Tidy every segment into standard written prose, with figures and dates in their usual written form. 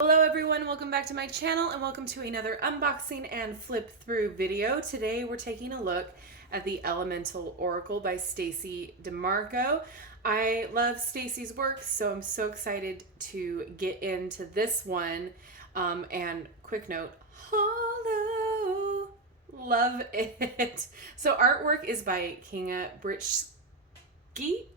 Hello everyone, welcome back to my channel and welcome to another unboxing and flip through video. Today we're taking a look at the Elemental Oracle by Stacey DeMarco. I love Stacey's work, so I'm so excited to get into this one. And quick note, hollow, love it. So artwork is by Kinga Britschgi.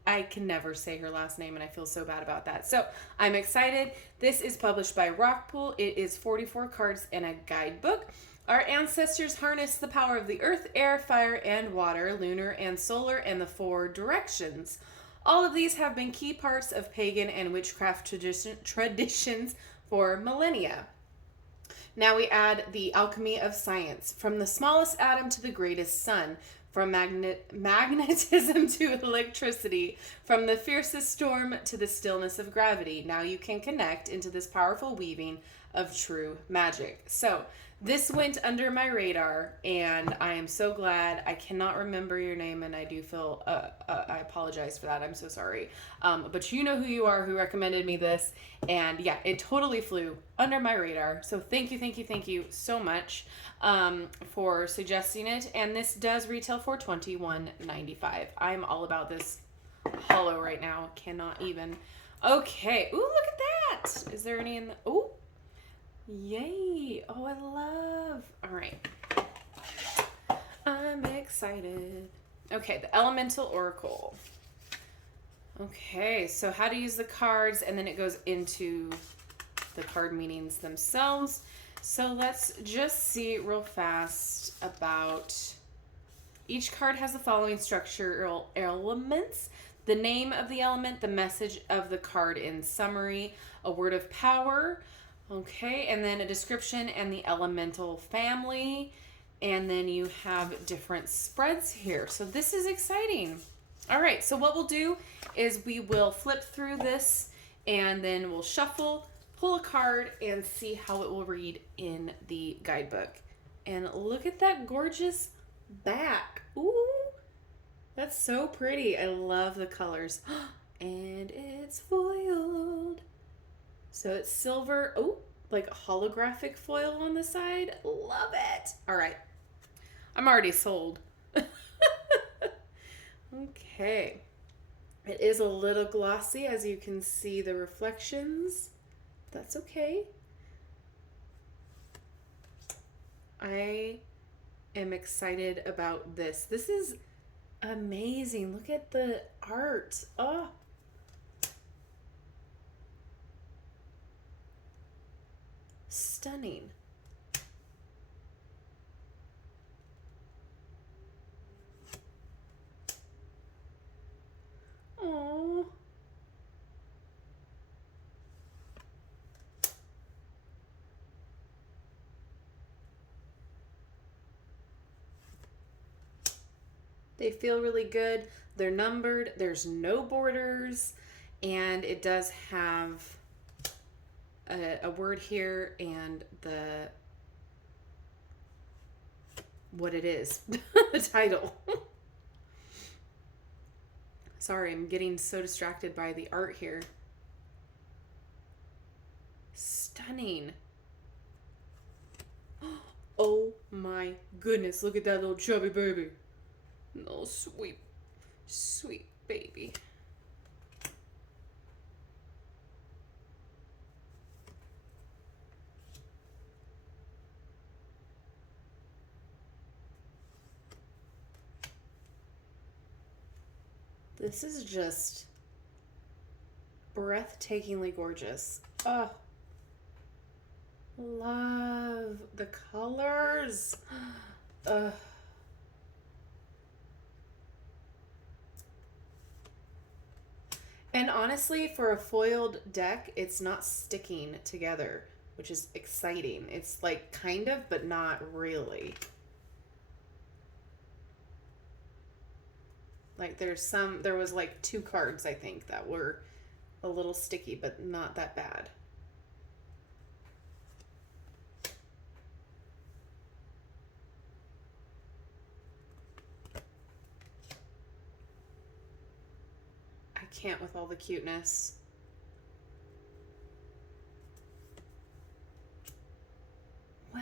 I can never say her last name and I feel so bad about that. So I'm excited. This is published by Rockpool. It is 44 cards and a guidebook. Our ancestors harnessed the power of the earth, air, fire, and water, lunar and solar, and the four directions. All of these have been key parts of pagan and witchcraft traditions for millennia. Now we add the alchemy of science, from the smallest atom to the greatest sun, from magnetism to electricity, from the fiercest storm to the stillness of gravity. Now you can connect into this powerful weaving of true magic. So this went under my radar, and I am so glad. I cannot remember your name, and I do feel, I apologize for that. I'm so sorry. But you know who you are, who recommended me this. And yeah, it totally flew under my radar. So thank you so much for suggesting it. And this does retail for $21.95. I'm all about this hollow right now. Cannot even. Okay. Ooh, look at that. Is there any in the... Ooh. Yay. Oh, I love. All right. I'm excited. Okay, the Elemental Oracle. Okay, so how to use the cards, and then it goes into the card meanings themselves. So let's just see real fast about each card. Has the following structural elements: the name of the element, the message of the card in summary, a word of power, okay, and then a description and the elemental family, and then you have different spreads here. So this is exciting. All right, so what we'll do is we will flip through this and then we'll shuffle, pull a card, and see how it will read in the guidebook. And look at that gorgeous back. Ooh, that's so pretty. I love the colors. And it's foiled. So it's silver. Oh, like a holographic foil on the side. Love it. All right. I'm already sold. Okay. It is a little glossy, as you can see the reflections. That's okay. I am excited about this. This is amazing. Look at the art. Oh. Stunning. Oh. They feel really good. They're numbered. There's no borders, and it does have a word here and what it is, the title. Sorry, I'm getting so distracted by the art here. Stunning. Oh my goodness, look at that little chubby baby. Oh, sweet, sweet baby. This is just breathtakingly gorgeous. Oh, love the colors. And honestly, for a foiled deck, it's not sticking together, which is exciting. It's like kind of, but not really. Like there was like 2 cards, I think, that were a little sticky, but not that bad. I can't with all the cuteness.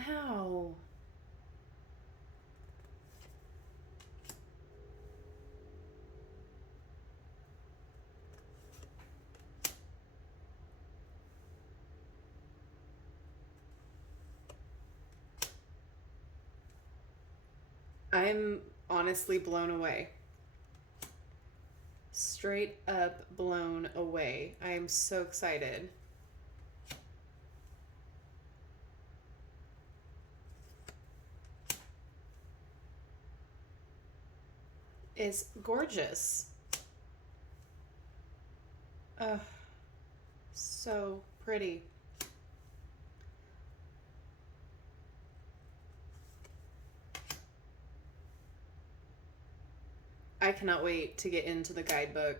Wow. I'm honestly blown away. Straight up blown away. I am so excited. It's gorgeous. So pretty. I cannot wait to get into the guidebook.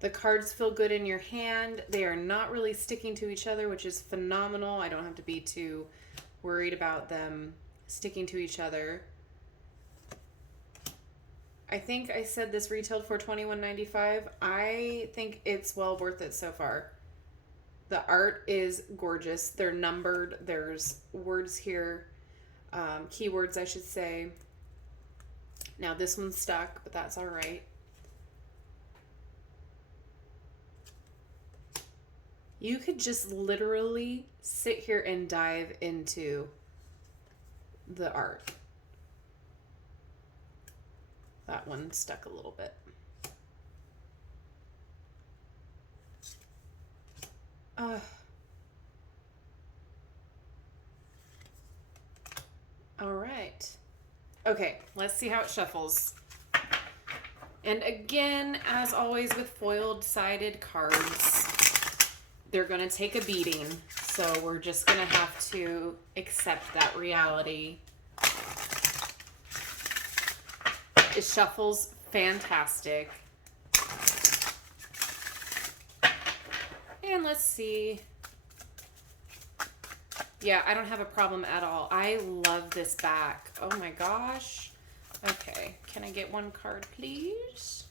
The cards feel good in your hand. They are not really sticking to each other, which is phenomenal. I don't have to be too worried about them sticking to each other. I think I said this retailed for $21.95. I think it's well worth it so far. The art is gorgeous. They're numbered. There's words here, keywords, I should say. Now this one's stuck, but that's all right. You could just literally sit here and dive into the art. That one stuck a little bit. All right. Okay, let's see how it shuffles. And again, as always with foiled sided cards, they're going to take a beating. So we're just going to have to accept that reality. It shuffles fantastic. And let's see. Yeah, I don't have a problem at all. I love this back. Oh my gosh. Okay, can I get one card, please?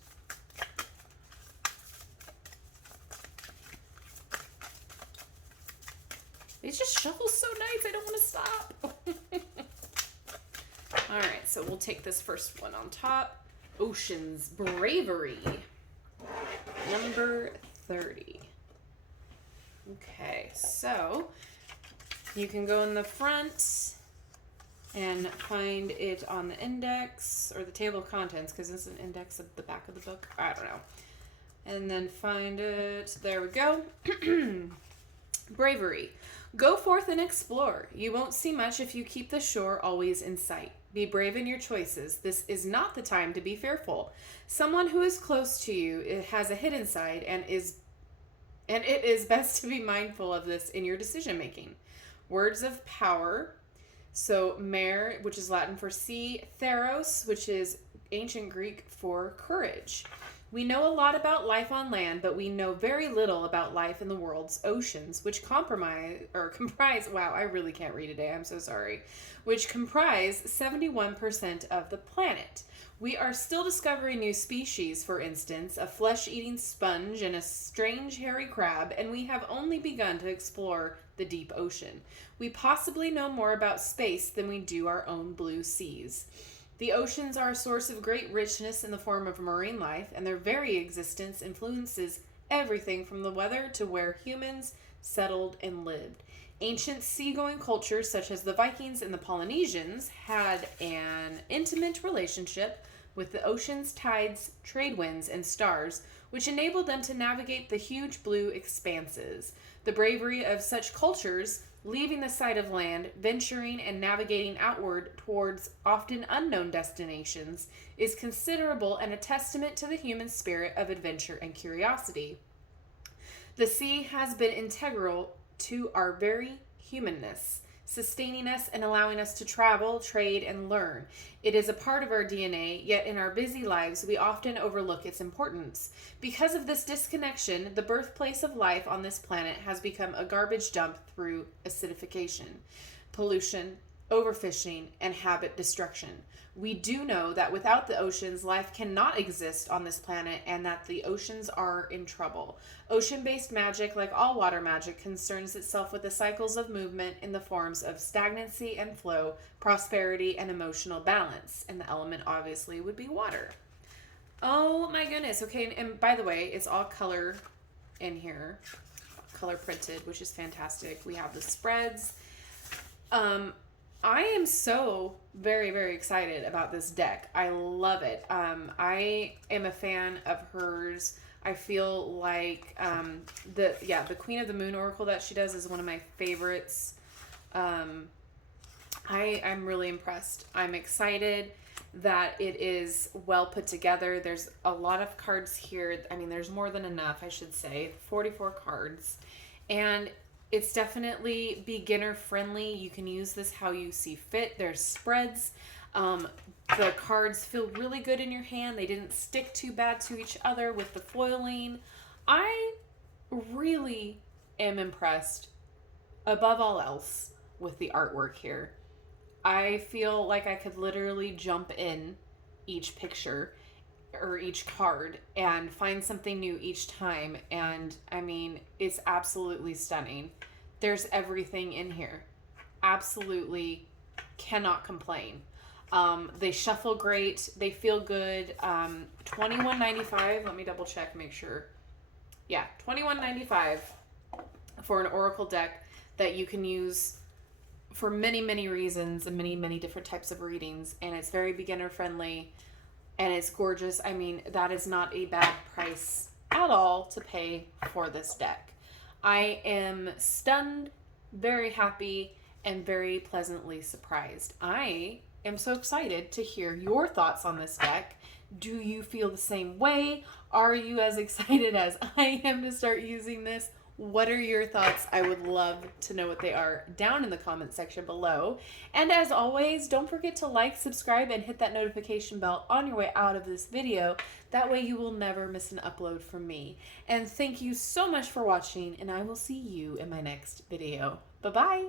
It just shuffles so nice. I don't want to stop. All right, so we'll take this first one on top. Ocean's Bravery. Number 30. Okay, so you can go in the front and find it on the index or the table of contents, because it's an index of the back of the book. I don't know. And then find it. There we go. Bravery. Go forth and explore. You won't see much if you keep the shore always in sight. Be brave in your choices. This is not the time to be fearful. Someone who is close to you has a hidden side, and it is best to be mindful of this in your decision making. Words of power. So mare, which is Latin for sea, theros, which is ancient Greek for courage. We know a lot about life on land, but we know very little about life in the world's oceans, which comprise, wow, I really can't read today, I'm so sorry, which comprise 71% of the planet. We are still discovering new species, for instance, a flesh-eating sponge and a strange hairy crab, and we have only begun to explore the deep ocean. We possibly know more about space than we do our own blue seas. The oceans are a source of great richness in the form of marine life, and their very existence influences everything from the weather to where humans settled and lived. Ancient seagoing cultures such as the Vikings and the Polynesians had an intimate relationship with the ocean's tides, trade winds, and stars, which enabled them to navigate the huge blue expanses. The bravery of such cultures, leaving the sight of land, venturing and navigating outward towards often unknown destinations, is considerable and a testament to the human spirit of adventure and curiosity. The sea has been integral to our very humanness, sustaining us and allowing us to travel, trade, and learn. It is a part of our DNA, yet in our busy lives, we often overlook its importance. Because of this disconnection, the birthplace of life on this planet has become a garbage dump through acidification, pollution, overfishing, and habit destruction. We do know that without the oceans, life cannot exist on this planet, and that the oceans are in trouble. Ocean-based magic, like all water magic, concerns itself with the cycles of movement in the forms of stagnancy and flow, prosperity and emotional balance. And the element obviously would be water. Oh my goodness. Okay, and by the way, it's all color in here. Color printed, which is fantastic. We have the spreads. I am so very, very excited about this deck. I love it. I am a fan of hers. I feel like the Queen of the Moon Oracle that she does is one of my favorites. I'm really impressed. I'm excited that it is well put together. There's a lot of cards here. I mean, there's more than enough, I should say. 44 cards. And it's definitely beginner friendly. You can use this how you see fit. There's spreads. The cards feel really good in your hand. They didn't stick too bad to each other with the foiling. I really am impressed, above all else, with the artwork here. I feel like I could literally jump in each picture or each card and find something new each time. And I mean, it's absolutely stunning. There's everything in here. Absolutely cannot complain. They shuffle great. They feel good. $21.95. Let me double check, make sure. Yeah, $21.95 for an Oracle deck that you can use for many, many reasons and many, many different types of readings. And it's very beginner friendly. And it's gorgeous. I mean, that is not a bad price at all to pay for this deck. I am stunned, very happy, and very pleasantly surprised. I am so excited to hear your thoughts on this deck. Do you feel the same way? Are you as excited as I am to start using this? What are your thoughts? I would love to know what they are down in the comment section below. And as always, don't forget to like, subscribe, and hit that notification bell on your way out of this video. That way you will never miss an upload from me. And thank you so much for watching, and I will see you in my next video. Bye-bye.